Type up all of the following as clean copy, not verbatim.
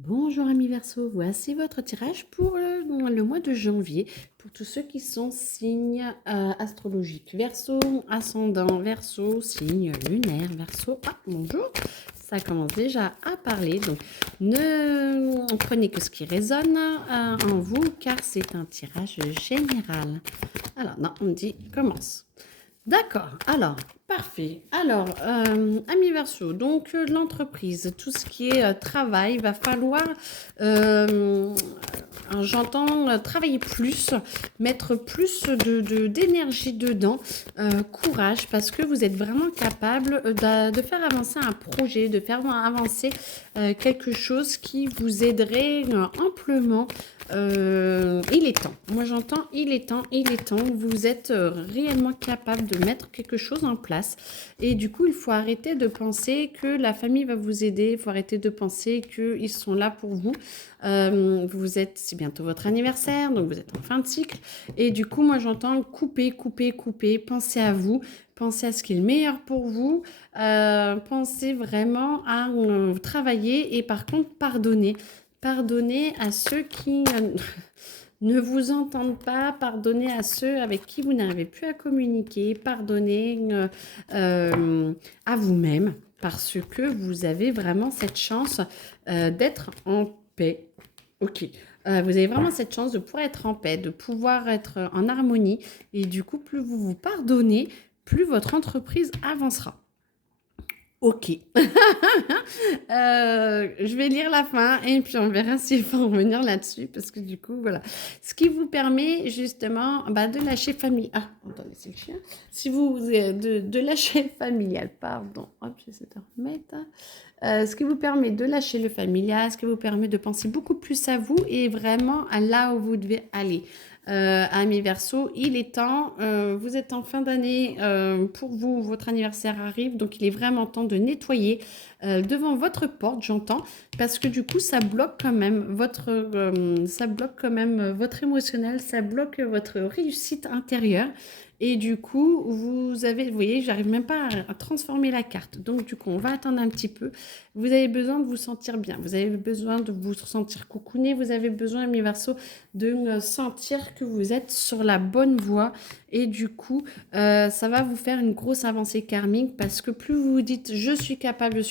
Bonjour amis Verseau, voici votre tirage pour le mois de janvier, pour tous ceux qui sont signes astrologiques. Verseau, ascendant, Verseau, signe lunaire, Verseau. Ah, bonjour, ça commence déjà à parler, donc ne prenez que ce qui résonne en vous, car c'est un tirage général. Alors, non, on me dit commence. D'accord, alors, parfait. Alors, amis Verseau, donc l'entreprise, tout ce qui est travail, va falloir, euh, j'entends, travailler plus, mettre plus d'énergie dedans, courage, parce que vous êtes vraiment capable de faire avancer un projet, de faire avancer quelque chose qui vous aiderait amplement. Il est temps. Moi, j'entends il est temps, il est temps. Vous êtes réellement capable de mettre quelque chose en place. Et du coup, il faut arrêter de penser que la famille va vous aider. Il faut arrêter de penser qu'ils sont là pour vous. C'est bientôt votre anniversaire, donc vous êtes en fin de cycle. Et du coup, moi, j'entends couper, couper, couper. Pensez à vous. Pensez à ce qui est le meilleur pour vous. Pensez vraiment à travailler et par contre, pardonner. Pardonnez à ceux qui ne vous entendent pas, pardonnez à ceux avec qui vous n'arrivez plus à communiquer, pardonnez à vous-même parce que vous avez vraiment cette chance d'être en paix. Ok. Vous avez vraiment cette chance de pouvoir être en paix, de pouvoir être en harmonie. Et du coup, plus vous vous pardonnez, plus votre entreprise avancera. Ok. Je vais lire la fin et puis on verra s'il faut revenir là-dessus parce que du coup, voilà. Ce qui vous permet justement de lâcher familial. Ah, attendez, c'est le chien. Si vous, de lâcher familial, pardon. Hop, j'essaie de remettre. Ce qui vous permet de lâcher le familial, ce qui vous permet de penser beaucoup plus à vous et vraiment à là où vous devez aller. Amis Verseau, il est temps, vous êtes en fin d'année, pour vous, votre anniversaire arrive, donc il est vraiment temps de nettoyer devant votre porte, j'entends, parce que du coup, ça bloque quand même votre émotionnel, ça bloque votre réussite intérieure. Et du coup, vous voyez, j'arrive même pas à transformer la carte. Donc, du coup, on va attendre un petit peu. Vous avez besoin de vous sentir bien. Vous avez besoin de vous sentir cocooné. Vous avez besoin, mes Verseaux, de sentir que vous êtes sur la bonne voie. Et du coup, ça va vous faire une grosse avancée karmique parce que plus vous vous dites je suis capable,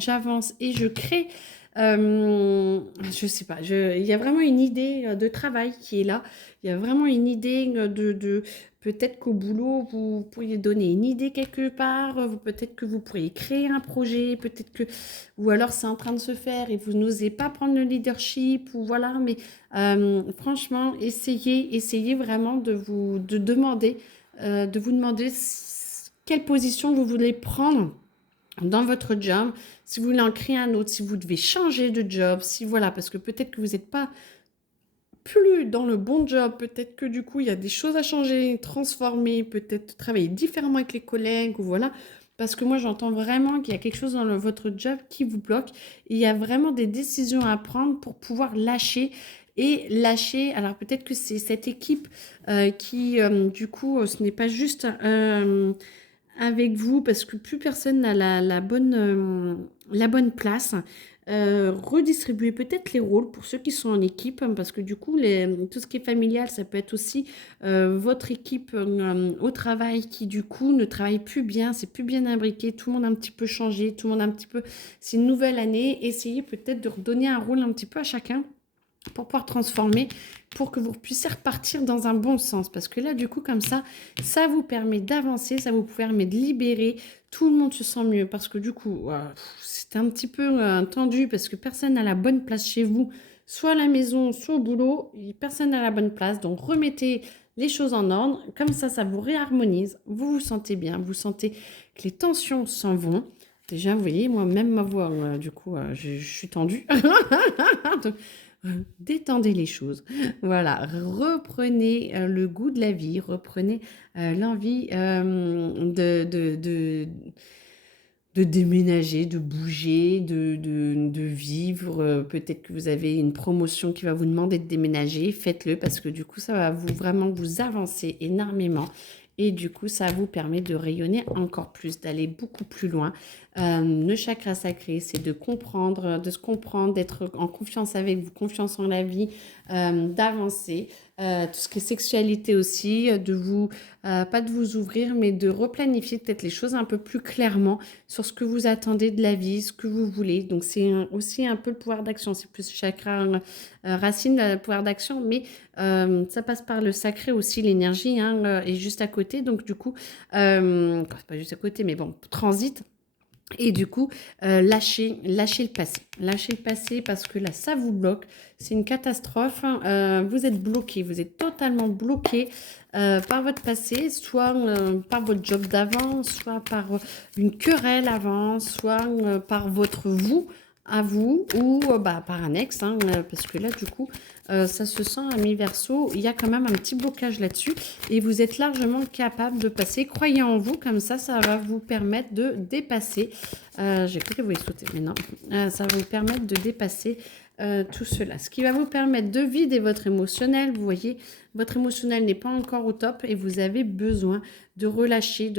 j'avance et je crée. Je sais pas, il y a vraiment une idée de travail qui est là. Il y a vraiment une idée peut-être qu'au boulot, vous pourriez donner une idée quelque part, peut-être que vous pourriez créer un projet, peut-être que, ou alors c'est en train de se faire et vous n'osez pas prendre le leadership, ou voilà, mais franchement, essayez vraiment de vous demander quelle position vous voulez prendre dans votre job, si vous voulez en créer un autre, si vous devez changer de job, si voilà, parce que peut-être que vous n'êtes pas plus dans le bon job, peut-être que du coup, il y a des choses à changer, transformer, peut-être travailler différemment avec les collègues, ou voilà. Parce que moi, j'entends vraiment qu'il y a quelque chose dans votre job qui vous bloque. Et il y a vraiment des décisions à prendre pour pouvoir lâcher et lâcher. Alors peut-être que c'est cette équipe qui, du coup, ce n'est pas juste avec vous parce que plus personne n'a la bonne place. Redistribuer peut-être les rôles pour ceux qui sont en équipe, hein, parce que du coup, tout ce qui est familial, ça peut être aussi votre équipe au travail qui du coup ne travaille plus bien, c'est plus bien imbriqué, tout le monde a un petit peu changé, tout le monde a un petit peu, c'est une nouvelle année, essayez peut-être de redonner un rôle un petit peu à chacun pour pouvoir transformer, pour que vous puissiez repartir dans un bon sens. Parce que là, du coup, comme ça vous permet d'avancer, ça vous permet de libérer, tout le monde se sent mieux. Parce que du coup, c'est un petit peu tendu parce que personne n'a la bonne place chez vous, soit à la maison, soit au boulot, et personne n'a la bonne place. Donc, remettez les choses en ordre. Comme ça vous réharmonise, vous vous sentez bien, vous sentez que les tensions s'en vont. Déjà, vous voyez, moi, même ma voix, du coup, je suis tendue. Donc, détendez les choses. Voilà, reprenez le goût de la vie, reprenez l'envie de déménager, de bouger, de vivre. Peut-être que vous avez une promotion qui va vous demander de déménager, faites-le parce que du coup, ça va vraiment vous avancer énormément. Et du coup, ça vous permet de rayonner encore plus, d'aller beaucoup plus loin, Le chakra sacré, c'est de comprendre, de se comprendre, d'être en confiance avec vous, confiance en la vie, d'avancer. Tout ce qui est sexualité aussi, de vous, pas de vous ouvrir, mais de replanifier peut-être les choses un peu plus clairement sur ce que vous attendez de la vie, ce que vous voulez. Donc c'est aussi un peu le pouvoir d'action, c'est plus chakra racine, le pouvoir d'action, mais ça passe par le sacré aussi, l'énergie hein, est juste à côté. Donc du coup, c'est pas juste à côté, mais bon, transit. Et du coup, lâchez le passé. Lâchez le passé parce que là, ça vous bloque. C'est une catastrophe. Vous êtes bloqué. Vous êtes totalement bloqué par votre passé, soit par votre job d'avant, soit par une querelle avant, soit par votre vous à vous ou bah, par un ex. Hein, parce que là, du coup, ça se sent à mi-verso. Il y a quand même un petit blocage là-dessus. Et vous êtes largement capable de passer. Croyez en vous, comme ça va vous permettre de dépasser. J'ai cru que vous voulez sauter, mais non. Ça va vous permettre de dépasser tout cela. Ce qui va vous permettre de vider votre émotionnel. Vous voyez, votre émotionnel n'est pas encore au top et vous avez besoin de relâcher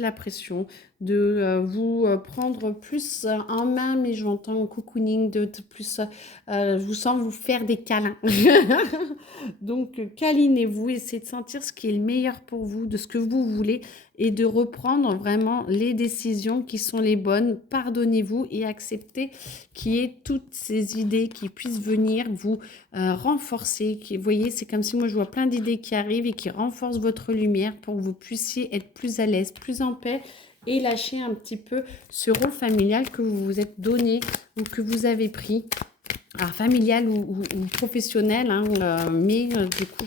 la pression, de vous prendre plus en main, mais j'entends cocooning, de plus, je vous sens vous faire des câlins. Donc, câlinez-vous, essayez de sentir ce qui est le meilleur pour vous, de ce que vous voulez et de reprendre vraiment les décisions qui sont les bonnes. Pardonnez-vous et acceptez qu'il y ait toutes ces idées qui puissent venir vous renforcer. Vous voyez, c'est comme si moi je vois plein d'idées qui arrivent et qui renforcent votre lumière pour que vous puissiez être plus à l'aise, plus en paix et lâcher un petit peu ce rôle familial que vous vous êtes donné ou que vous avez pris. Alors, familial ou professionnel, hein, mais du coup,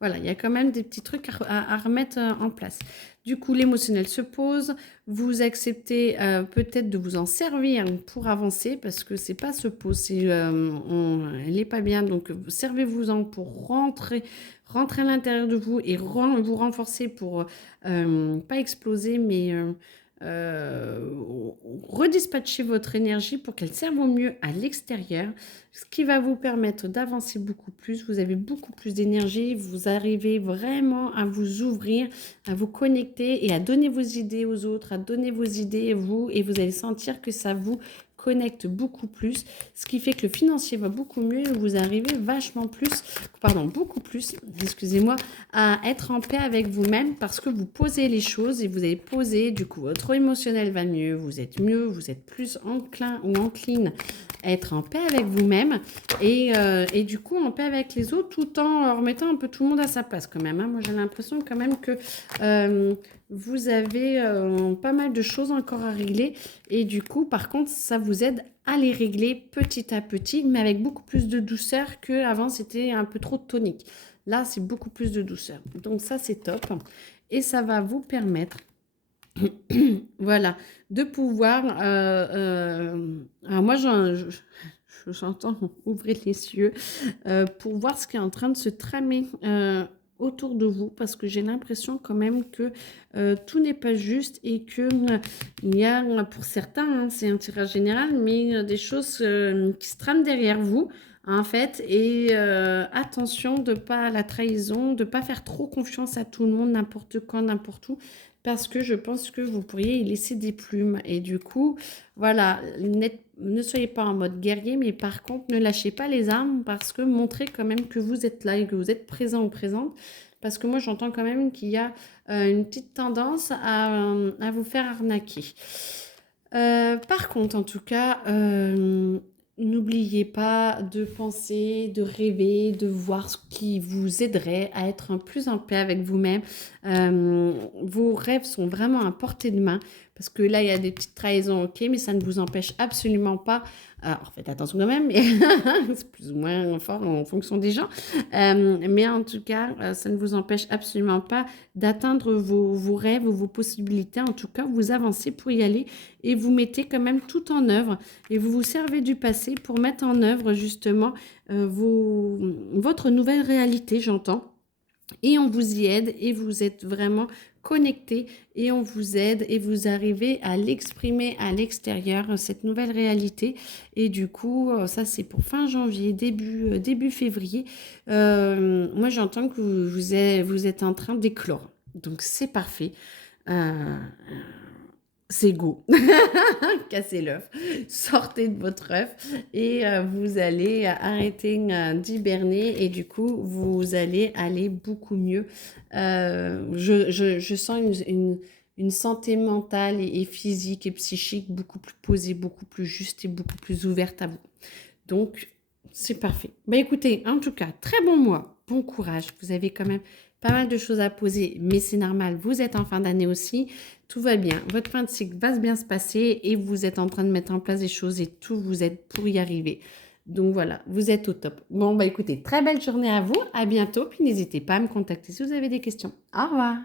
voilà, il y a quand même des petits trucs à remettre en place. Du coup, l'émotionnel se pose, vous acceptez peut-être de vous en servir pour avancer parce que c'est pas se poser, elle n'est pas bien, donc servez-vous-en pour rentrer à l'intérieur de vous et vous renforcer pour pas exploser, mais euh, redispatcher votre énergie pour qu'elle serve au mieux à l'extérieur, ce qui va vous permettre d'avancer beaucoup plus. Vous avez beaucoup plus d'énergie, vous arrivez vraiment à vous ouvrir, à vous connecter et à donner vos idées aux autres, à donner vos idées à vous, et vous allez sentir que ça vous connecte beaucoup plus, ce qui fait que le financier va beaucoup mieux et vous arrivez beaucoup plus, excusez-moi, à être en paix avec vous-même parce que vous posez les choses et vous avez posé, du coup, votre émotionnel va mieux, vous êtes plus enclin ou encline à être en paix avec vous-même et du coup en paix avec les autres tout en remettant un peu tout le monde à sa place quand même. Hein. Moi, j'ai l'impression quand même que vous avez pas mal de choses encore à régler et du coup, par contre, ça vous aide à les régler petit à petit, mais avec beaucoup plus de douceur qu'avant, c'était un peu trop tonique. Là, c'est beaucoup plus de douceur. Donc ça, c'est top. Et ça va vous permettre, voilà, de pouvoir... alors moi, j'entends ouvrir les cieux pour voir ce qui est en train de se tramer autour de vous, parce que j'ai l'impression quand même que tout n'est pas juste et que il y a, pour certains, hein, c'est un tirage général, mais des choses qui se trament derrière vous, en fait, et attention de pas la trahison, de pas faire trop confiance à tout le monde, n'importe quand, n'importe où, parce que je pense que vous pourriez y laisser des plumes, et du coup, voilà, ne soyez pas en mode guerrier, mais par contre, ne lâchez pas les armes parce que montrez quand même que vous êtes là et que vous êtes présent ou présente. Parce que moi, j'entends quand même qu'il y a une petite tendance à vous faire arnaquer. Par contre, en tout cas, n'oubliez pas de penser, de rêver, de voir ce qui vous aiderait à être un plus en paix avec vous-même. Vos rêves sont vraiment à portée de main parce que là, il y a des petites trahisons, ok, mais ça ne vous empêche absolument pas. Alors, faites attention quand même, mais c'est plus ou moins fort en fonction des gens. Mais en tout cas, ça ne vous empêche absolument pas d'atteindre vos rêves ou vos possibilités. En tout cas, vous avancez pour y aller et vous mettez quand même tout en œuvre et vous vous servez du passé pour mettre en œuvre justement votre nouvelle réalité, j'entends. Et on vous y aide et vous êtes vraiment connecté et on vous aide et vous arrivez à l'exprimer à l'extérieur, cette nouvelle réalité. Et du coup, ça c'est pour fin janvier, début février. Moi j'entends que vous êtes en train d'éclore. Donc c'est parfait. Euh, c'est go. Cassez l'œuf. Sortez de votre œuf et vous allez arrêter d'hiberner et du coup, vous allez aller beaucoup mieux. Je sens une santé mentale et physique et psychique beaucoup plus posée, beaucoup plus juste et beaucoup plus ouverte à vous. Donc, c'est parfait. Bah écoutez, en tout cas, très bon mois, bon courage. Vous avez quand même pas mal de choses à poser, mais c'est normal. Vous êtes en fin d'année aussi, tout va bien. Votre fin de cycle va bien se passer et vous êtes en train de mettre en place des choses et tout, vous êtes pour y arriver. Donc voilà, vous êtes au top. Bon, bah écoutez, très belle journée à vous, à bientôt, puis n'hésitez pas à me contacter si vous avez des questions. Au revoir.